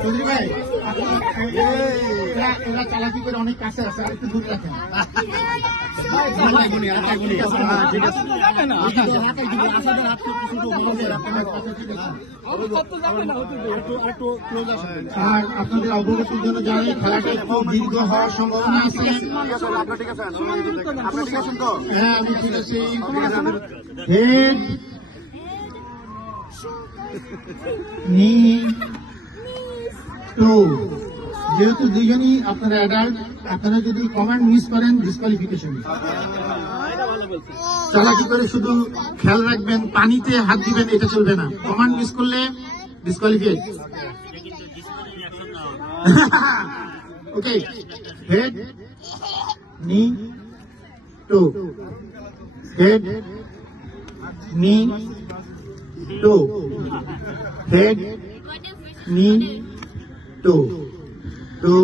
চৌধুরী ভাই এরা চালাকি করে অনেক কাছে আছে, আর একটু দূর রাখেন। আর আপনাদের অবগতির জন্য জানি খেলাটা একটু দীর্ঘ হওয়ার সম্ভাবনা আছে। হ্যাঁ আমি ঠিক আছি। হেড নি টো, যেহেতু দুইজনই আপনারা অ্যাডাল্ট, আপনারা যদি কমান্ড মিস করেন ডিসকোয়ালিফিকেশন। চালাকি করে শুধু খেয়াল রাখবেন পানিতে হাত দিবেন, এটা চলবে না। কমান্ড মিস করলে ডিসকোয়ালিফাইড। ওকে, হেড নি টো, হেড নি টো, হেড নি টো, টো,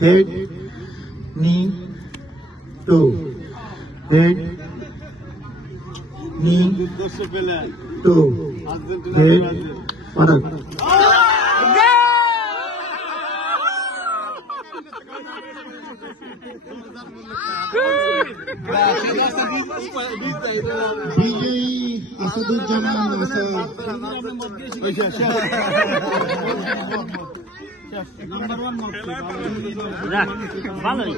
হেড নি টো, হেড নি টো, হেড অর্ডার। বিজয়ী আসাদুজ্জামান আসাদ। ভালোই